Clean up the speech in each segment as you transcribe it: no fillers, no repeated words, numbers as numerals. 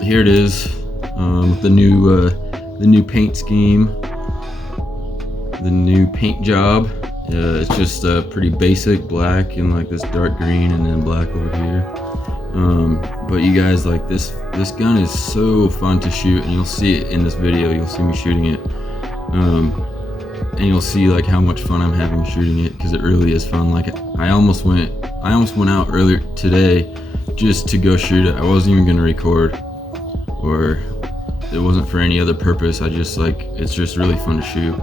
here it is, the new paint scheme, the new paint job. It's just pretty basic black and like this dark green and then black over here. But you guys, like this gun is so fun to shoot, and you'll see it in this video. You'll see me shooting it, and you'll see like how much fun I'm having shooting it, because it really is fun. Like I almost went out earlier today just to go shoot it. I wasn't even gonna record, or it wasn't for any other purpose. I just like, it's just really fun to shoot,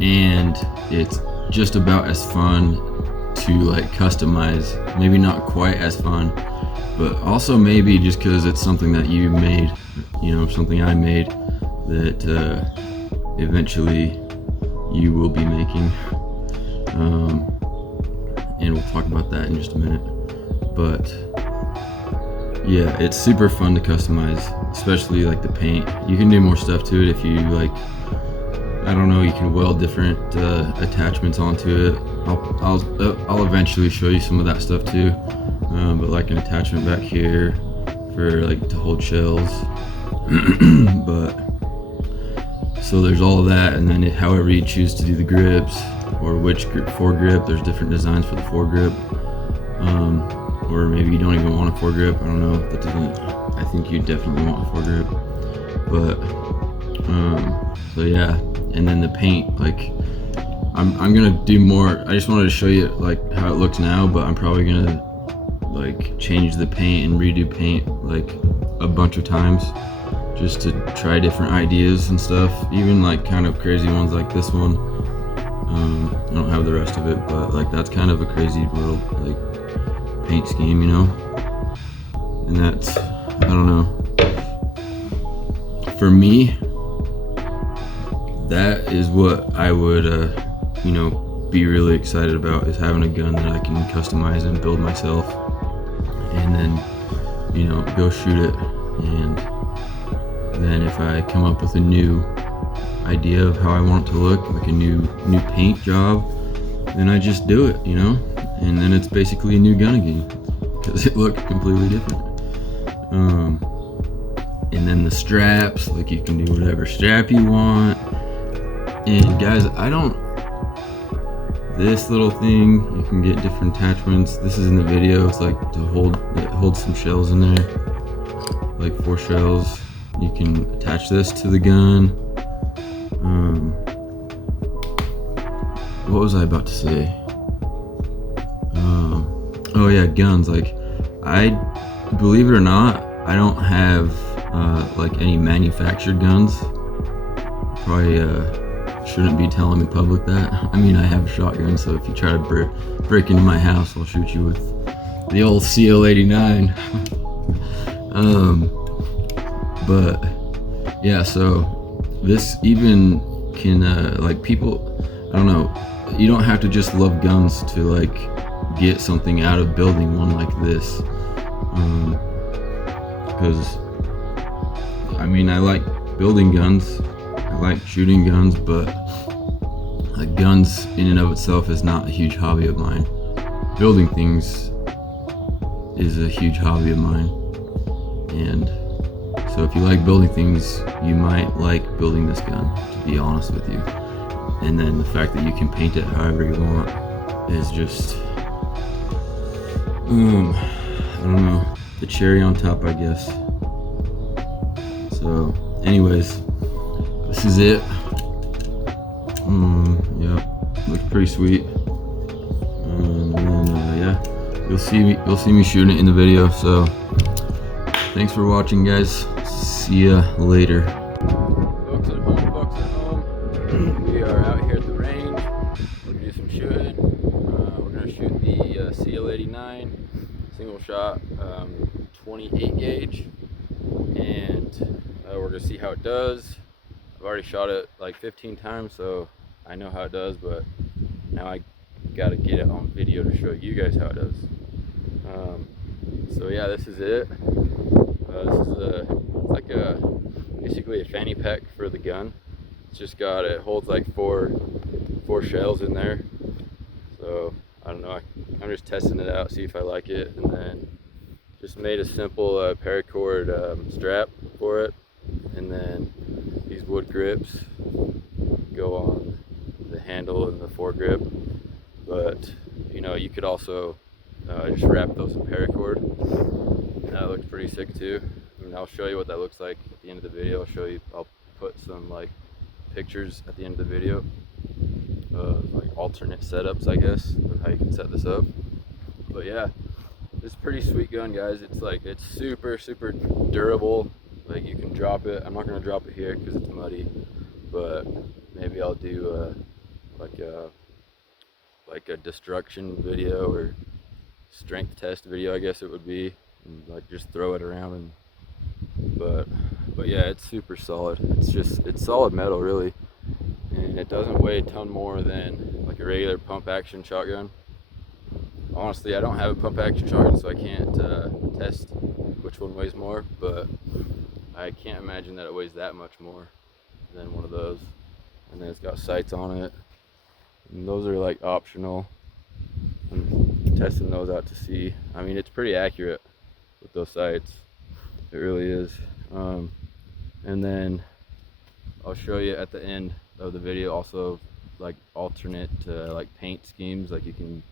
and it's just about as fun to like customize. Maybe not quite as fun, but also maybe just because it's something that you made, you know, something I made that eventually you will be making, and we'll talk about that in just a minute. But yeah, it's super fun to customize, especially like the paint. You can do more stuff to it if you like, I don't know, you can weld different attachments onto it. I'll eventually show you some of that stuff too, but like an attachment back here for like to hold shells. But so there's all of that, and then however you choose to do the grips, or which foregrip, there's different designs for the foregrip, or maybe you don't even want a foregrip. I don't know. That doesn't. I think you definitely want a foregrip. But so yeah, and then the paint, like I'm gonna do more. I just wanted to show you like how it looks now, but I'm probably gonna like change the paint and redo paint like a bunch of times, just to try different ideas and stuff, even like kind of crazy ones like this one. I don't have the rest of it, but like that's kind of a crazy little like paint scheme, you know? And that's, I don't know, for me, that is what I would you know, be really excited about, is having a gun that I can customize and build myself, and then, you know, go shoot it. And then if I come up with a new idea of how I want it to look, like a new paint job, then I just do it, you know, and then it's basically a new gun again, because it looked completely different. And then the straps, like you can do whatever strap you want. And guys, this little thing, you can get different attachments. This is in the video. It's like it holds some shells in there, like 4 shells. You can attach this to the gun. What was I about to say? Oh yeah, guns. Like, I believe it or not, I don't have like any manufactured guns. Probably shouldn't be telling the public that. I mean, I have a shotgun, so if you try to break into my house, I'll shoot you with the old CL-89. But yeah, so this even can like people, I don't know, you don't have to just love guns to like get something out of building one like this, because I mean, I like building guns, I like shooting guns, but like guns in and of itself is not a huge hobby of mine. Building things is a huge hobby of mine, and so if you like building things, you might like building this gun, to be honest with you. And then the fact that you can paint it however you want is just, I don't know, the cherry on top, I guess. So anyways, this is it. Yeah, looks pretty sweet. And then yeah, you'll see me shooting it in the video. So thanks for watching, guys. See ya later. Folks at home, we are out here at the range. We're gonna do some shooting. We're gonna shoot the CL-89 single shot 28 gauge, and we're gonna see how it does. I've already shot it like 15 times, so I know how it does, but now I gotta get it on video to show you guys how it does. So yeah, this is it. This is like basically a fanny pack for the gun. It's just it holds like four shells in there. So I don't know, I'm just testing it out, see if I like it, and then just made a simple paracord strap for it, and then these wood grips go on the handle and the foregrip. But you know, you could also just wrap those in paracord. That looks pretty sick too. I mean, I'll show you what that looks like at the end of the video. I'll put some like pictures at the end of the video of like alternate setups, I guess, of how you can set this up. But yeah, it's a pretty sweet gun, guys. It's super durable. Like, you can drop it. I'm not gonna drop it here because it's muddy, but maybe I'll do like a destruction video or strength test video, I guess it would be, and like just throw it around. And but yeah, it's super solid. It's solid metal, really, and it doesn't weigh a ton more than like a regular pump action shotgun. Honestly, I don't have a pump action shotgun, so I can't test which one weighs more, but I can't imagine that it weighs that much more than one of those. And then it's got sights on it, and those are like optional. I'm testing those out to see. I mean, it's pretty accurate with those sights. It really is. And then I'll show you at the end of the video also like alternate like paint schemes. Like, you can,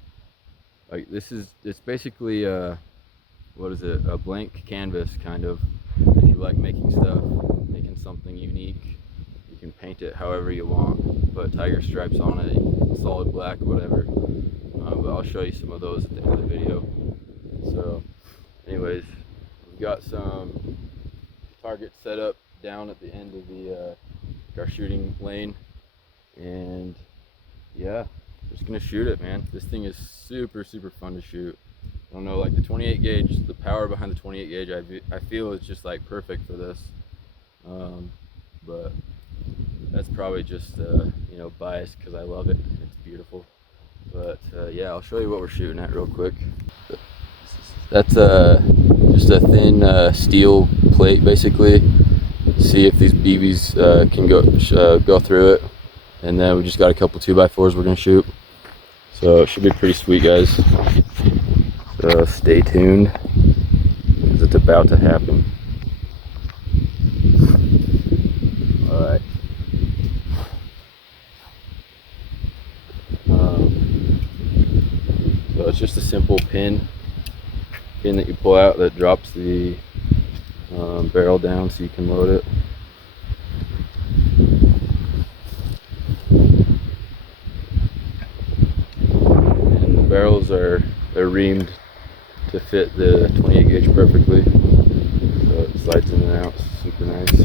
like, it's basically what is it, a blank canvas kind of. If you like making something unique, you can paint it however you want, put tiger stripes on it, solid black, whatever. But I'll show you some of those at the end of the video. So anyways, we've got some targets set up down at the end of the our shooting lane, and yeah, just gonna shoot it, man. This thing is super fun to shoot. I don't know, like the 28 gauge, the power behind the 28 gauge, I feel is just like perfect for this. But that's probably just you know, biased because I love it. It's beautiful. But yeah, I'll show you what we're shooting at real quick. That's just a thin steel plate, basically. See if these BBs can go through it. And then we just got a couple 2x4s we're gonna shoot. So it should be pretty sweet, guys. So stay tuned, because it's about to happen. All right. So it's just a simple pin that you pull out that drops the barrel down so you can load it. And the barrels they're reamed to fit the 28 gauge perfectly, so it slides in and out. Super nice.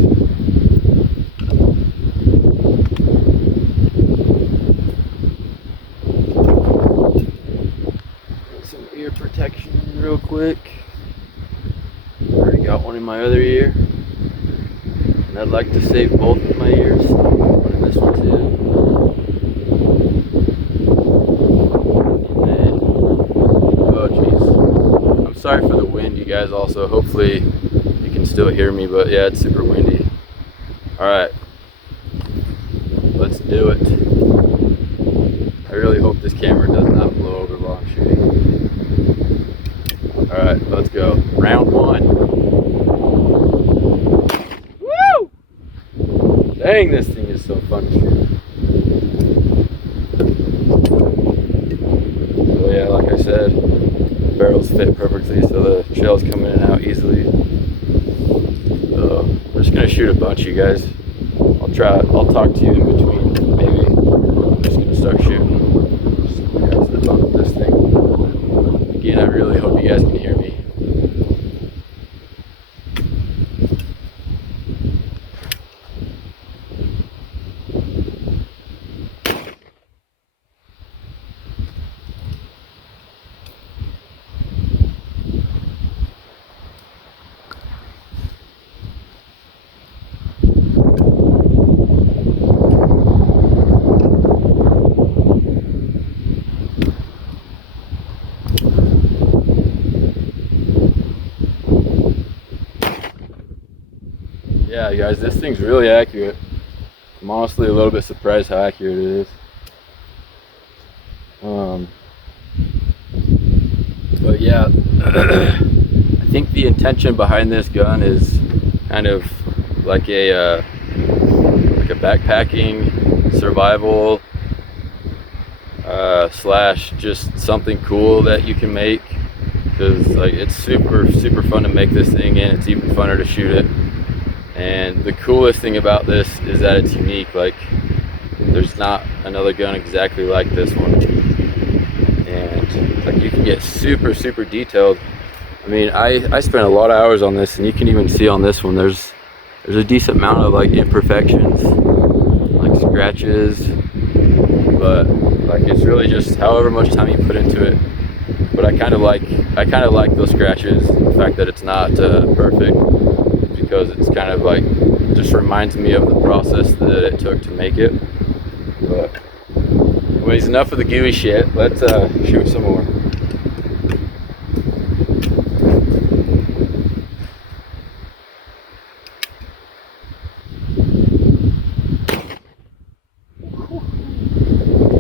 Put some ear protection in real quick. Already got one in my other ear, and I'd like to save both of my ears. One in this one too. And then, oh jeez, I'm sorry for the wind, you guys. Also, hopefully you can still hear me, but yeah, it's super windy. All right, let's do it. I really hope this camera does not blow over while I'm shooting. All right, let's go. Round one. Woo! Dang, this thing is so fun to shoot. So yeah, like I said, the barrels fit perfectly, so the shells come in and out easily. So we're just gonna shoot a bunch, you guys. I'll talk to you in between, maybe. I'm just gonna start shooting. Just the bump of this thing. Again, I really hope you guys can hear me. Yeah, guys, this thing's really accurate. I'm honestly a little bit surprised how accurate it is. But yeah, I think the intention behind this gun is kind of like a backpacking survival slash just something cool that you can make, because like it's super fun to make this thing, and it's even funner to shoot it. And the coolest thing about this is that it's unique. Like there's not another gun exactly like this one, and like you can get super detailed. I mean, I spent a lot of hours on this, and you can even see on this one there's a decent amount of like imperfections, like scratches, but like it's really just however much time you put into it. But I kind of like those scratches, the fact that it's not perfect, because it's kind of like just reminds me of the process that it took to make it. But anyways, enough of the gooey shit. Let's shoot some more.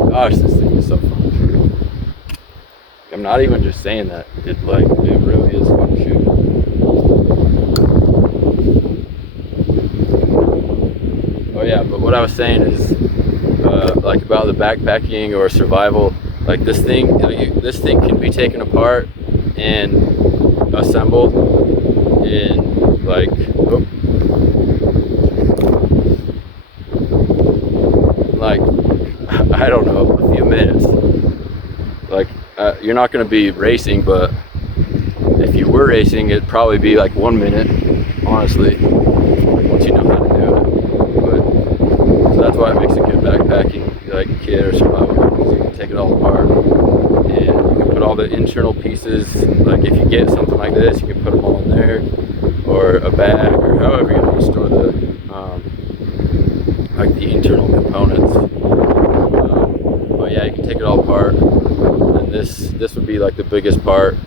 Gosh, this thing is so fun. I'm not even just saying that. It really is fun to shoot. Oh yeah, but what I was saying is like about the backpacking or survival. Like this thing can be taken apart and assembled in like I don't know, a few minutes. Like you're not going to be racing, but if you were racing, it'd probably be like 1 minute, honestly, once you know how to do it. But so that's why it makes a good backpacking, like kit or survival, because you can take it all apart and you can put all the internal pieces. Like if you get something like this, you can put them all in there, or a bag, or however you want to store the like the internal components. But yeah, you can take it all apart, and this would be like the biggest part.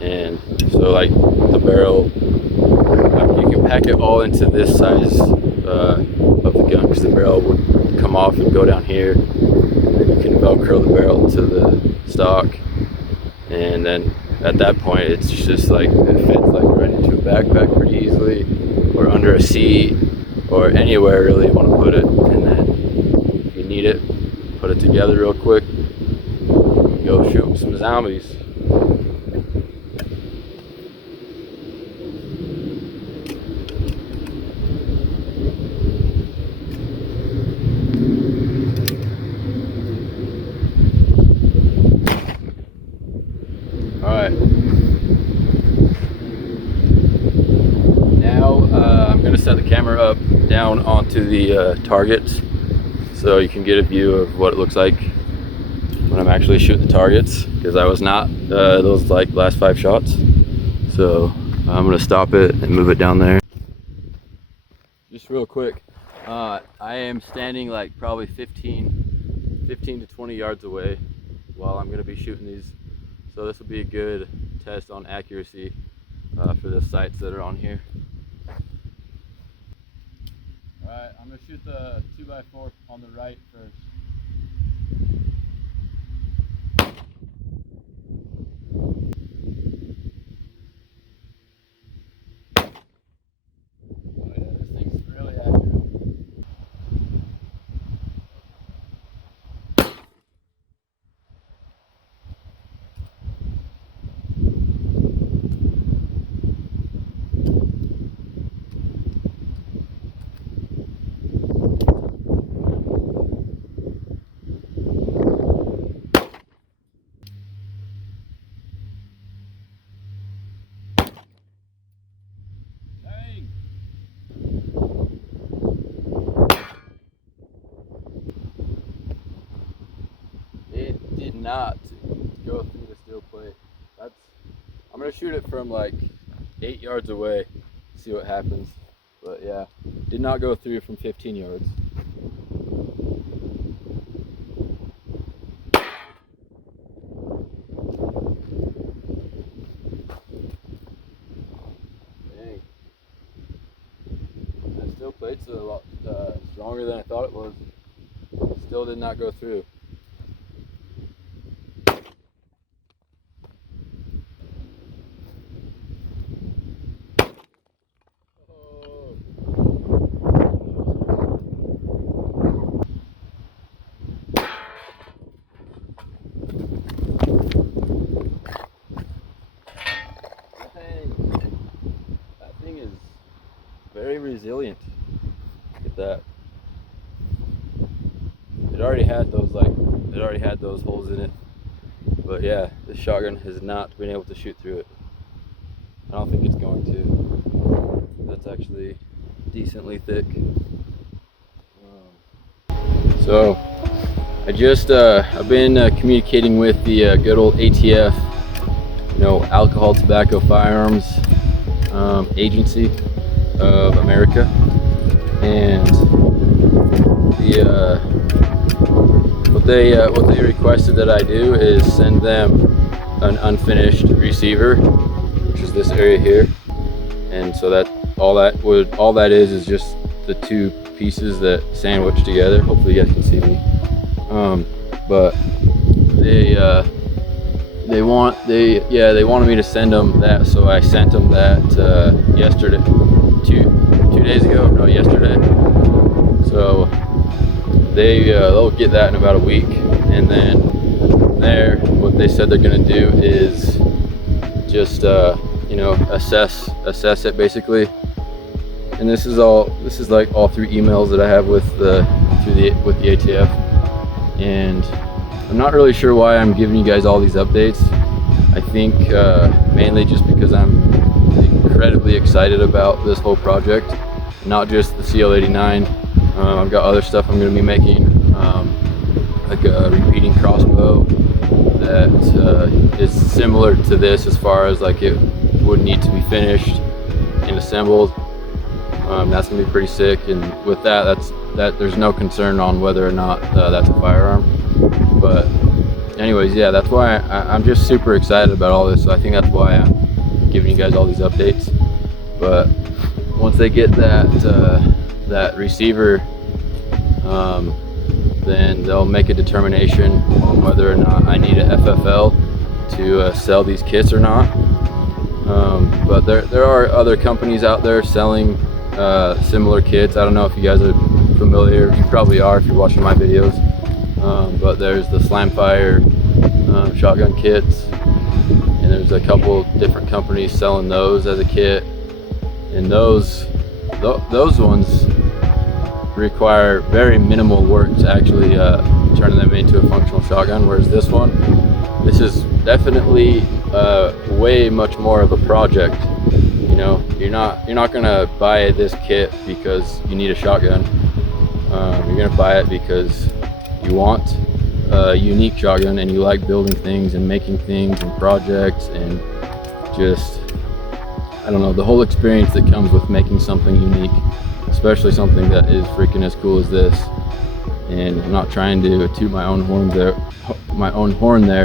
And so like the barrel, you can pack it all into this size of the gun, because the barrel would come off and go down here, and then you can velcro the barrel to the stock, and then at that point it's just like it fits like right into a backpack pretty easily, or under a seat, or anywhere really you want to put it. And then if you need it, put it together real quick, go shoot some zombies. Alright, now I'm going to set the camera up down onto the targets, so you can get a view of what it looks like when I'm actually shooting the targets, because I was not those like last 5 shots. So I'm going to stop it and move it down there. Just real quick, I am standing like probably 15 to 20 yards away while I'm going to be shooting these. So this will be a good test on accuracy for the sights that are on here. Alright, I'm going to shoot the 2x4 on the right first. Oh yeah, this thing's really accurate. It did not go through the steel plate. I'm gonna shoot it from like 8 yards away, see what happens. But yeah, did not go through from 15 yards. Dang. That steel plate's a lot stronger than I thought it was. Still did not go through. very resilient. Look at that. It already had those holes in it. But yeah, this shotgun has not been able to shoot through it. I don't think it's going to. That's actually decently thick. So I've been communicating with the good old ATF, Alcohol, Tobacco, Firearms Agency of America, and what they requested that I do is send them an unfinished receiver, which is this area here, and so that all that is just the two pieces that sandwich together. Hopefully you guys can see me. But they wanted me to send them that, so I sent them that yesterday, two days ago. No, yesterday. So they'll get that in about a week, and then what they said they're gonna do is just assess it basically. And this is like all through emails that I have with the ATF, and I'm not really sure why I'm giving you guys all these updates. I think mainly just because I'm incredibly excited about this whole project, not just the CL-89. I've got other stuff I'm going to be making, like a repeating crossbow that is similar to this as far as like it would need to be finished and assembled. That's gonna be pretty sick, and with that there's no concern on whether or not that's a firearm. But anyways, yeah, that's why I'm just super excited about all this. So I think that's why I'm giving you guys all these updates. But once they get that receiver, then they'll make a determination on whether or not I need a FFL to sell these kits or not. But there are other companies out there selling similar kits. I don't know if you guys are familiar. You probably are if you're watching my videos. But there's the Slamfire shotgun kits, and there's a couple different companies selling those as a kit. And those ones require very minimal work to actually turn them into a functional shotgun, whereas this is definitely way much more of a project. You're not gonna buy this kit because you need a shotgun. You're gonna buy it because you want a unique shotgun and you like building things and making things and projects, and just, I don't know, the whole experience that comes with making something unique, especially something that is freaking as cool as this. And I'm not trying to toot my own horn there,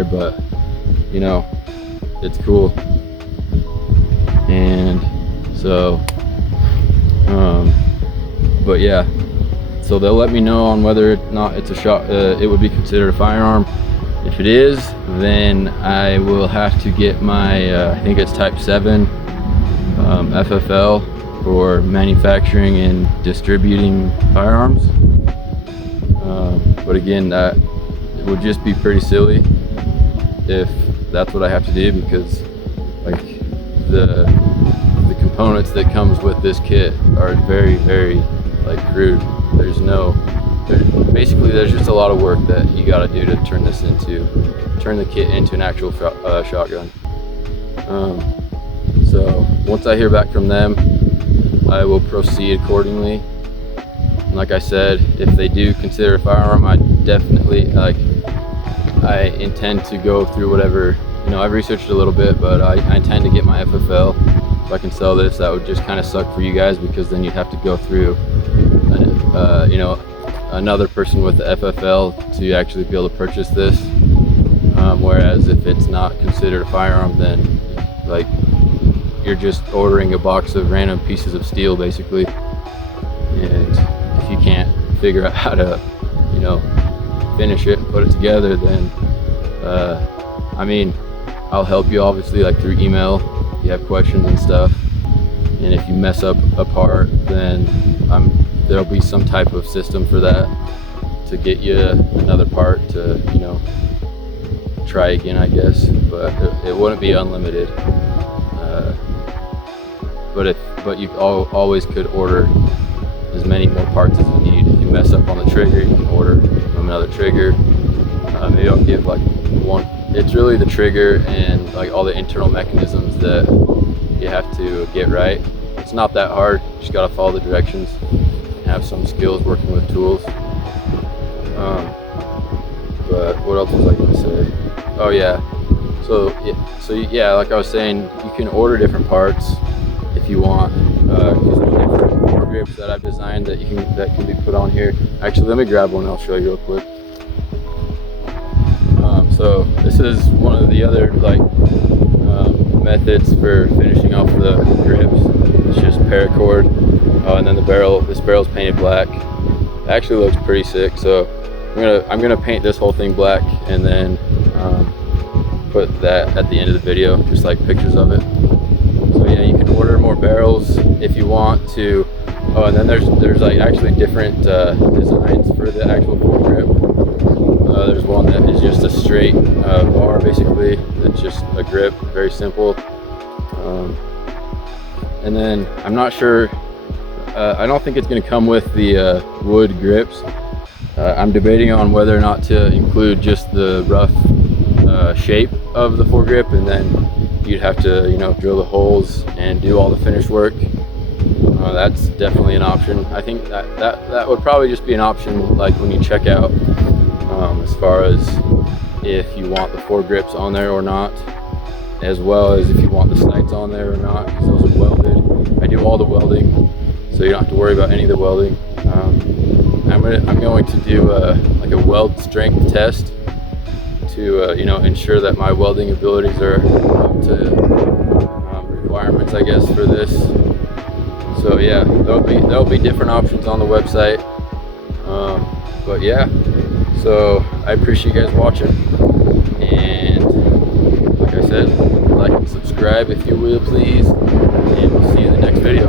but it's cool. And so but yeah, so they'll let me know on whether or not it's it would be considered a firearm. If it is, then I will have to get my I think it's type 7 FFL for manufacturing and distributing firearms. But again, that it would just be pretty silly if that's what I have to do, because like the components that comes with this kit are very, very like crude. There's just a lot of work that you got to do to turn the kit into an actual shotgun. So once I hear back from them, I will proceed accordingly. And like I said, if they do consider a firearm, I definitely I intend to go through whatever, I've researched a little bit, but I intend to get my FFL. If I can sell this, that would just kind of suck for you guys, because then you'd have to go through another person with the FFL to actually be able to purchase this. Whereas if it's not considered a firearm, then like you're just ordering a box of random pieces of steel basically. And if you can't figure out how to, finish it and put it together, then I'll help you obviously, like through email if you have questions and stuff. And if you mess up a part, then there'll be some type of system for that to get you another part to, try again, I guess. But it wouldn't be unlimited. but you always could order as many more parts as you need. If you mess up on the trigger, you can order from another trigger. Maybe I'll give like one. It's really the trigger and like all the internal mechanisms that you have to get right. It's not that hard. You just gotta follow the directions and have some skills working with tools. But what else was I gonna say? Oh yeah. So yeah, like I was saying, you can order different parts if you want. Because there's different floor grips that I've designed that can be put on here. Actually, let me grab one. I'll show you real quick. So this is one of the other methods for finishing off the grips. It's just paracord, and then this barrel's painted black. It actually looks pretty sick. So I'm gonna paint this whole thing black and then put that at the end of the video, just like pictures of it. So yeah, you can order more barrels if you want to. Oh, and then there's like actually different designs for the actual foregrip. There's one that is just a straight bar, basically. It's just a grip, very simple. And then I'm not sure. I don't think it's going to come with the wood grips. I'm debating on whether or not to include just the rough shape of the foregrip, and then you'd have to, drill the holes and do all the finish work. That's definitely an option. I think that would probably just be an option like when you check out, as far as if you want the foregrips on there or not, as well as if you want the sights on there or not, because those are welded. I do all the welding, so you don't have to worry about any of the welding. I'm going to do like a weld strength test to ensure that my welding abilities are up to requirements, I guess, for this. So yeah, there'll be different options on the website. But yeah, so I appreciate you guys watching, and like I said, like and subscribe if you will, please, and we'll see you in the next video.